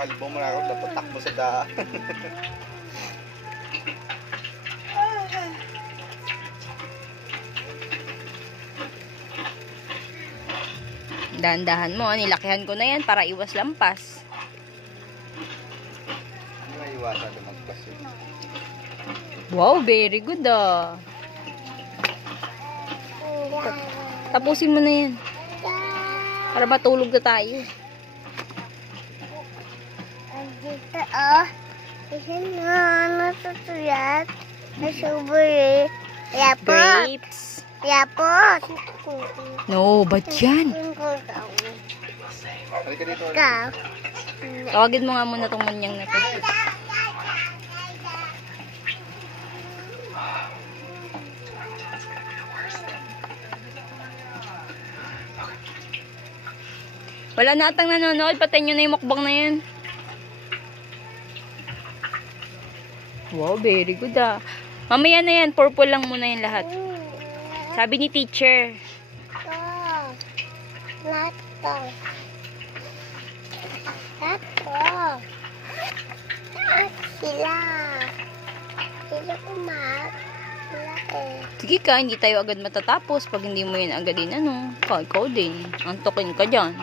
kalbo mo na ako, napatak mo sa daan. Dahan-dahan mo, nilakihan ko na yan para iwas lampas. Hindi maiwasan na magpas yun. Wow, very good ah. Tapusin mo na yan. Para matulog na tayo. Dito oh. Isin na natutuyat. Nasuburi. Yapot. Grapes. Yapot. No, ba't yan? Halika dito. Ikaw. Tawagin mo nga muna tong manyang na to. Wala na atang nanonood, patayin nyo na yung mukbang na yan. Wow, very good ah. Mamaya na yan, purple lang muna yung lahat. Sabi ni teacher. Lato. Lato. Sila. Sila umat. Sila eh. Sige ka, hindi tayo agad matatapos pag hindi mo yan agadin ano. Ikaw din. Antokin ka dyan.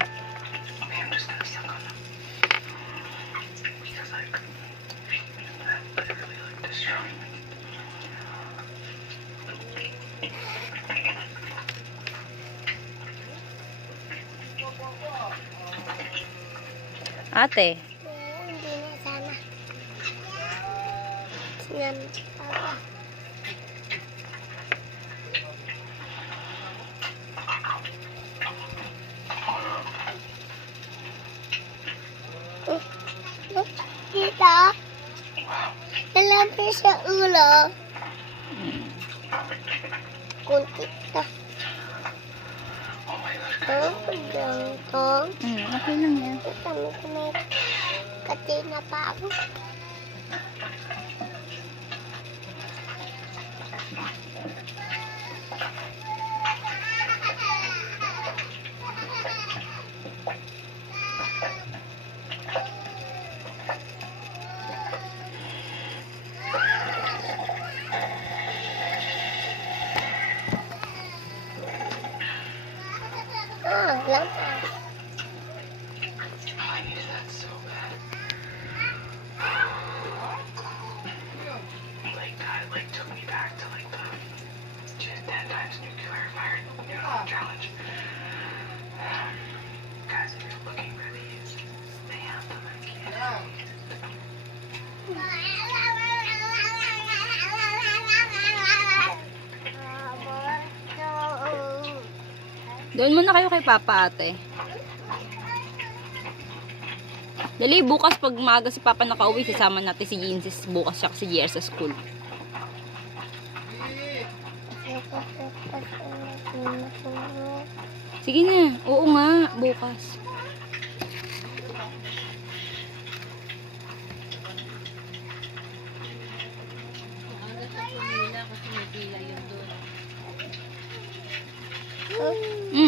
Ate, Hindi na sana. Yan. Papa. Dito. Nalabi sa ulo. Kunti na. Ganito. okay lang yan. Kami may katina pa ako. Lampas. Like took me back to like the 10 times nuclear fire challenge. Guys, if you're looking for these, they have them at Doon muna kayo kay Papa, ate. Dali, bukas pag maaga si Papa nakauwi, sasama natin si Jinsis bukas siya si JR sa school. Sige na. Oo nga, bukas.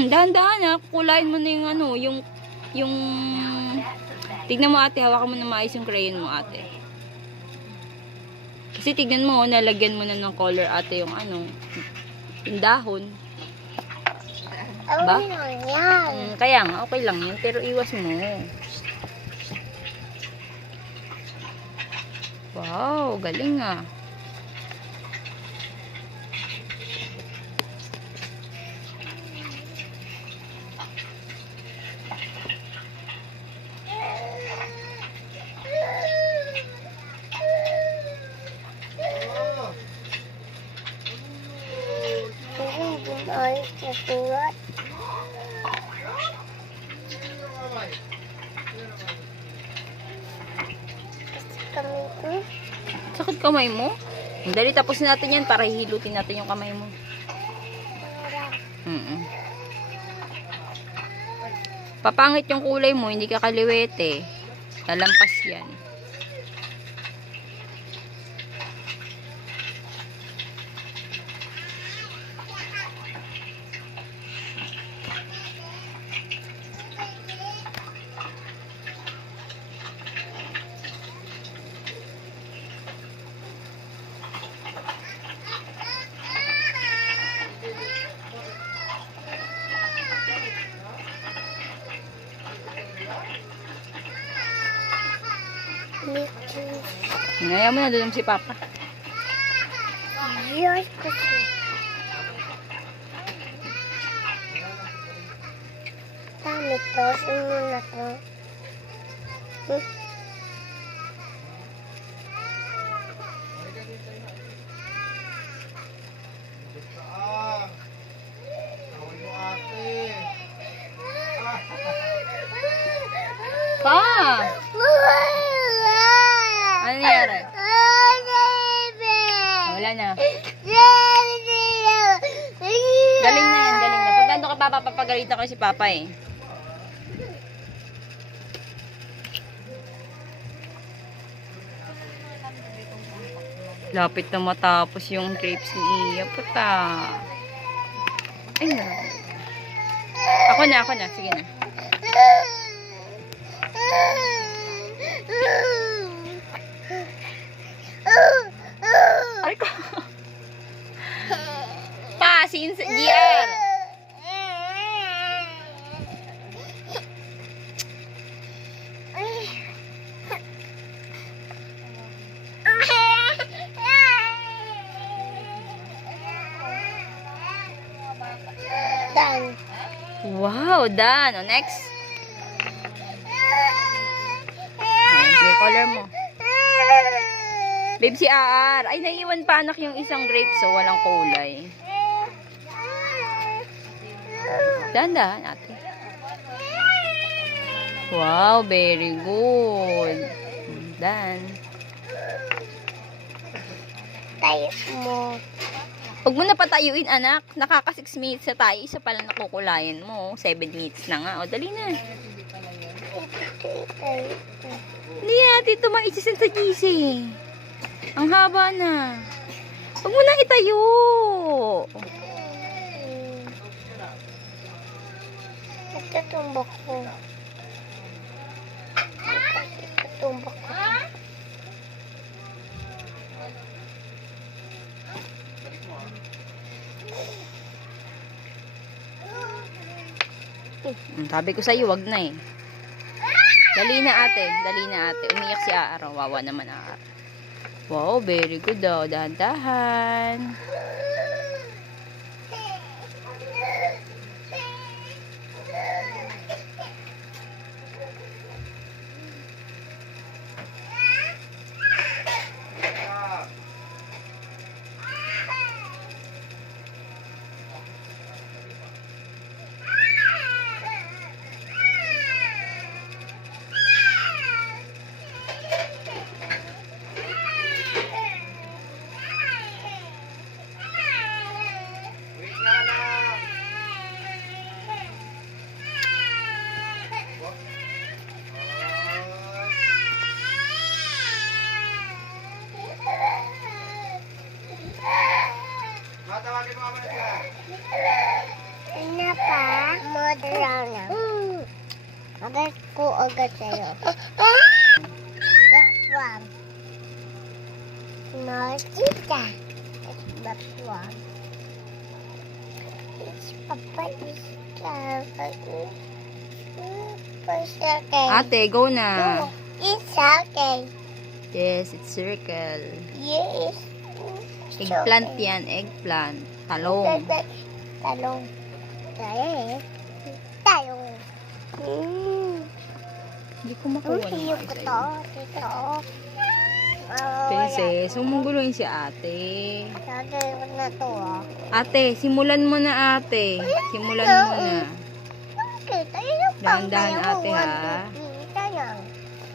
Dahan-dahan ha. Kukulain mo na yung ano, yung tignan mo ate, hawakan mo na maayos yung crayon mo ate. Kasi tignan mo, nalagyan mo na ng color ate yung ano, yung dahon. Ba? Kaya nga, okay lang yan, pero iwas mo. Wow, galing ah. Surat. Sakit kamay mo? Dali, tapusin natin yan para hihilutin natin yung kamay mo. Papangit yung kulay mo, hindi ka kaliwete. Lalampas yan. Ngayon mo na doon si Papa. Diyos kasi. Dami to. Sino na to? Pa! Ano nangyari? Wala na. Galing na yan, galing na. Pag ka Papa, papagalitan ko si Papa eh. Lapit na matapos yung grapes ni Iya. Puta. Ay, marami. Ako na. Sige na. Ay ko. Pa, since GR. Done. Wow, done. O, next. Yung color mo. Babe, si Aar. Ay, naiwan pa anak yung isang grape so walang kulay. Dahan-dahan, ate. Wow, very good. Done. Tayo mo. Huwag mo na patayuin, anak. Nakaka 6 minutes na tayo. Isa pala nakukulayan mo. 7 minutes na nga. O, dali na. Hindi natin ito maisisin sa GC. Ang haba na. Huwag mo na itayo. Nagtatumbok ko. Nagtatumbok ko. Sabi ko sa'yo, wag na eh. Dali na ate. Umiyak si Aar. Wawa naman Aar. Wow, very good daw. Dahan-dahan. Ano pa? Modern na. Agad ko agad sa'yo. That's one. No, tita. That's one. It's Papa is okay. Ate, go na. It's okay. Yes, it's circle. Yes. Eggplant yan, eggplant. Talong. Talong. Talong. Hindi ko makuha ng Yung ko to. Dito. Princess, huwag mong guluhin si ate. Sabi ko na to Ate, simulan mo na ate. Simulan mo na. Kita yung Dahan-dahan ate ha.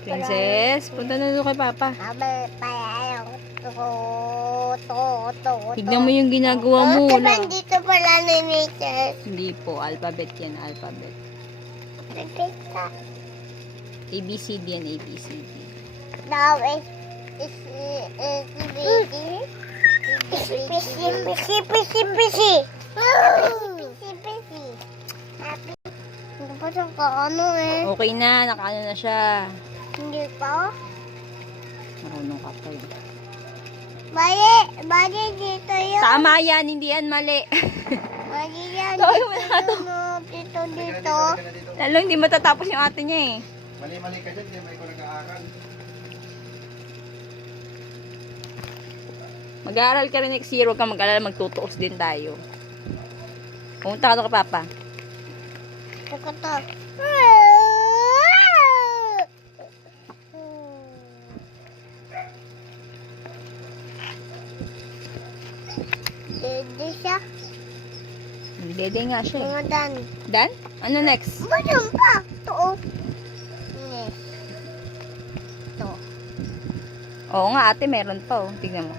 Princess, punta na doon kay Papa. Tignan mo yung ginagawa mo. Diba dito pala na meters? Hindi po, alphabet yan, alphabet. Nagkita. ABCD yan, ABCD. Now is baby. Pisi. Hindi pa siya kaano eh. Okay na, nakaano na siya. Hindi pa. Marunong ka pa yun. Bali dito yun. Tama yan, hindi yan mali. Bali yan. Gawin mo na to. Dito. Lalo hindi matatapos yung ate niya eh. Mali-mali ka dyan, di ba ikaw nag-aaral? Mag-aaral ka rin next year. Huwag kang mag-alala. Magtutuos din tayo. Pumunta ka doon ka, Papa. Ako to. Dede siya. Dede nga siya. Mga dan. Dan? Ano next? Mayroon pa. Ito. Yes. Ito. Oo nga, ate. Meron pa, oh. Tignan mo.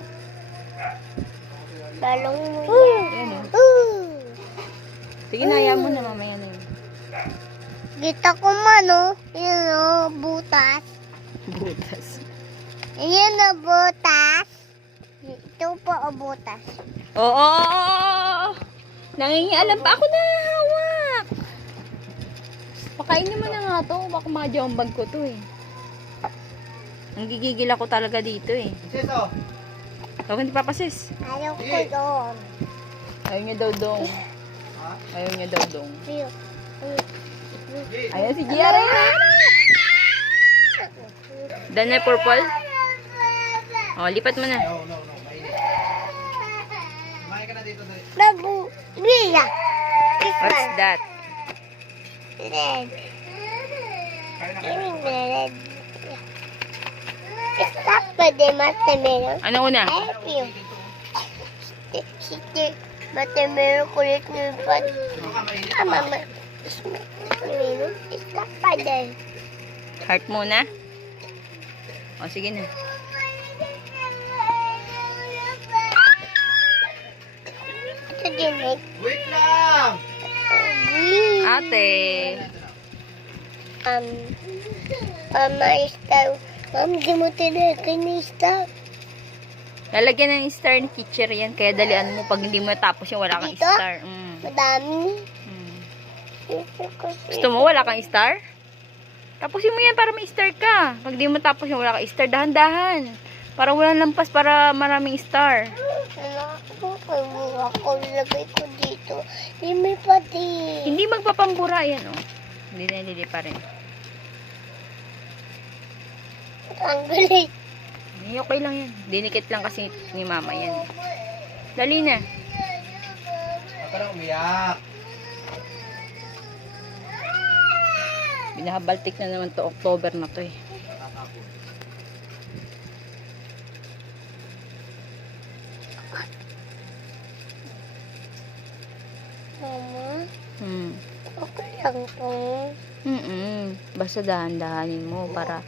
Balong mo yan. Ayan, oh. Sige na, ayaw mo na. Mamaya na yun. Kita ko man, oh. Yan, oh. Butas. Butas. Yan, oh. Butas. Ito po, oh. Butas. Oo! Nangingialam pa ako na hawak. Pakainin mo na nga to. Baka makajombag ko to eh. Nanggigigil ako talaga dito eh. Sis, oh. Tawag hindi papasis. Ayaw ko doon. Ayaw niya daw dong. Ha? Ayaw niya daw dong. Ayaw. Ayan si Giara. Dan na purple. Oh, lipat mo na. No. Mainit. Kumain ka na dito. Dali. Babu. Bila. What's that? Red. Kain na Ini red. Stop pa de matamero. Ano una? Help you. Sige. Matamero kulit ng pad. Baka mainit Ah, pa. mama. Matamero. Stop pa de. Heart muna. O, sige na. Ito din eh. Wait lang! Ate. Mama star. Ma'am, di mo tinagay na star. Lalagyan ng star ni teacher yan. Kaya dalian mo. Pag hindi mo natapos yung wala kang Dito? star. Madami. Gusto mo wala kang star? Tapusin mo yan para may star ka. Pag di mo tapos yung wala kang star, dahan-dahan. Para walang lampas, para maraming star. Ako lagay ko dito. Hindi may pati. Hindi magpapambura yan, oh. Hindi na hindi pa rin. Ang galit. Okay lang yan. Dinikit lang kasi ni mama yan. Dali na. Huwag ka na umiyak. Binahabaltik na naman to October na to eh. Mama, Hmm. okay lang to. Basta dahan-dahanin mo para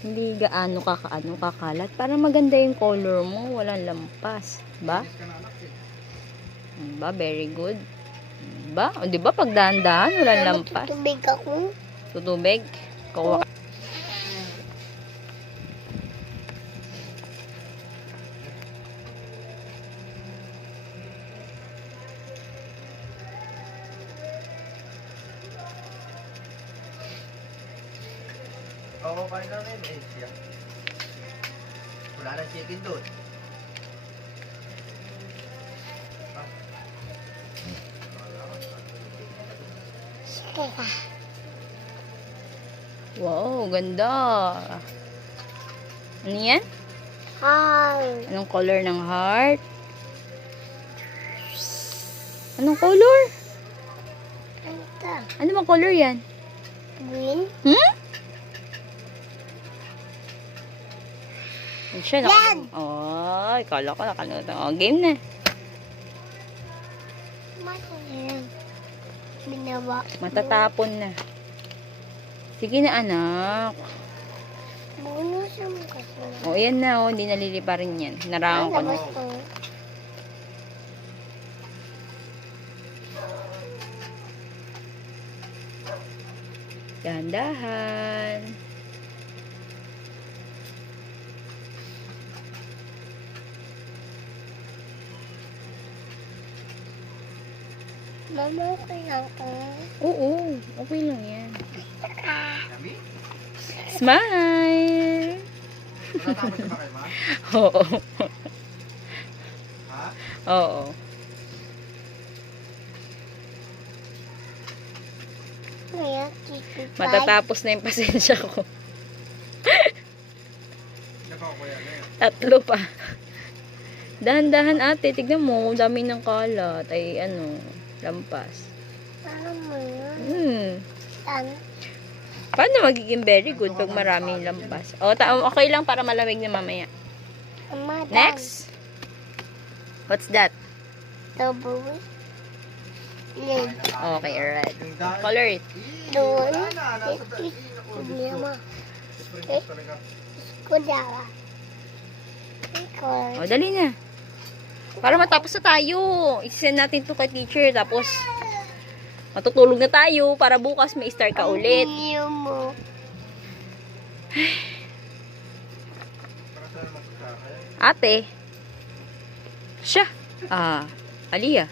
hindi gaano kakalat. Para maganda yung color mo. Walang lampas. Ba? Ba? Very good. Ba? O, di ba pag dahan-dahan, walang lampas. Tubig ako. Tutubig. Kuha ka. Oo, kain na rin. Eh, siya. Wala na chicken doon. Teka. Wow, ganda. Ano yan? Hi. Anong color ng heart? Anong color? Ano to? Ano bang color yan? Green? Hmm? Ano siya? Yan! Oh, kala ko nakalimutan. Oh, game na. Masa yan. Binawa. Matatapon na. Sige na, anak. Bunusan mo kasi. O, yan na, oh. Hindi nalilipa rin yan. Narangan ko na. Labas ko. Dahan-dahan. Mama, okay lang to. Oo, okay lang yan. Yummy? Smile! Natapos na ba kayo, ma? Oo. Ha? Oo. Kaya, chicken pie. Matatapos na yung pasensya ko. Nako, kuya na yun. 3 pa. Dahan-dahan ate, tignan mo, dami ng kalat. Ay, ano, lampas. Ano mo yun? Hmm. Paano magiging very good pag maraming lampas? O, okay lang para malamig na mamaya. Mama, Next. What's that? Double. Leg. Okay, red. Yung dahil. Color it. Doon. Wala na, nasa taas. Kunyama. Sprinkles talaga. Kunyama. Ikaw. O, dali na. Para matapos na tayo. I-send natin to kay teacher. Tapos, matutulog na tayo para bukas may start ka ulit. Ang mo. Para saan naman pagkakaya? Ate. Siya. Aliyah.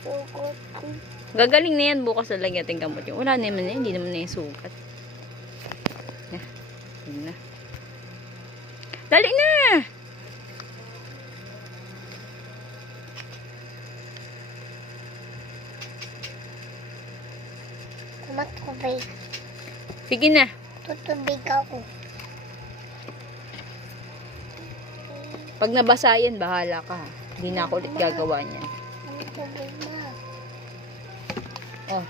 Sukot ko. Gagaling na yan. Bukas na lang natin gamot yung. Wala naman na yan. Hindi naman na yung sugat. Yun na. Dali na! Matubig. Sige na. Tutubig ako. Pag nabasa yan, bahala ka. Hindi na ako ulit gagawa niyan. Matubig na. Oh.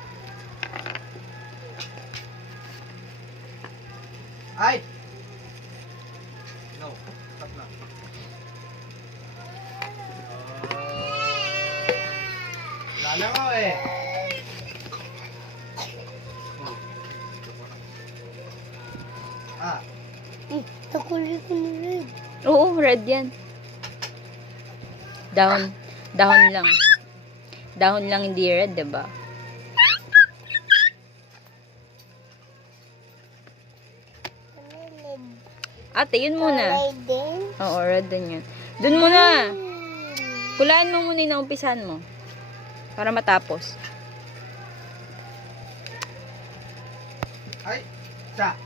Ay! No, stop na. Lala mo eh. Ah, Nakulay ko na rin. Oo, red yan. Dahon. Dahon lang. Dahon lang, hindi red, diba? Ate, yun muna. Kulay din. Oo, red din yun. Dun muna. Kulaan mo muna yung naumpisahan mo. Para matapos. ay, sa.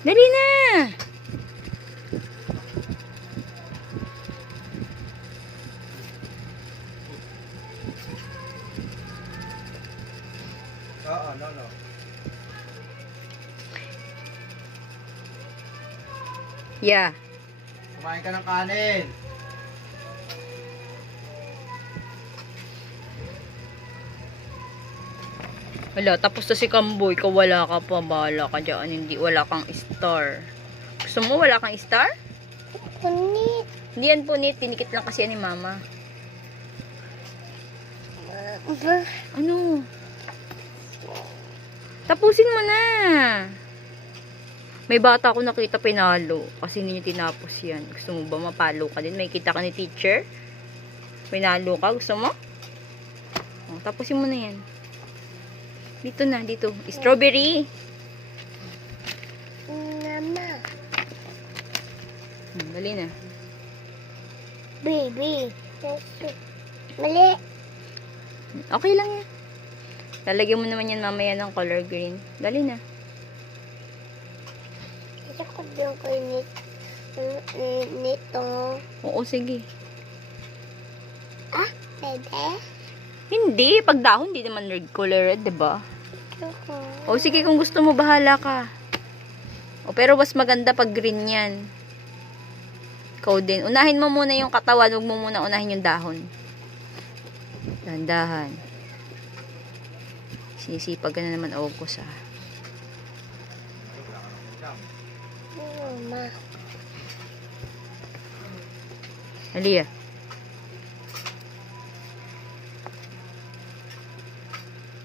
Dali na! Oo, no. Yeah. Kumain ka ng kanin. Wala, tapos na si Kamboy. Ikaw wala ka pa. Bahala ka dyan. Hindi, wala kang star. Gusto mo wala kang star? Kunit. Hindi yan punit. Tinikit lang kasi yan ni mama. Ano? Tapusin mo na. May bata ako nakita pinalo. Kasi hindi niya tinapos yan. Gusto mo ba mapalo ka din? May kita ka ni teacher? Pinalo ka? Gusto mo? O, tapusin mo na yan. Dito na, dito. Strawberry. Mama. Dali na. Baby. Mali. Okay lang yan. Lalagyan mo naman yan mamaya ng color green. Dali na. Ito ko yung kunit. Nito. Oo, sige. Ah, pwede? Hindi. Pag dahon, hindi naman red color red, diba? Ito ko. O sige, kung gusto mo, bahala ka. O, pero mas maganda pag green yan. Ikaw din. Unahin mo muna yung katawan. Huwag mo muna unahin yung dahon. Dahan-dahan. Sinisipag ka na naman August, ah. Mama. Aliyah.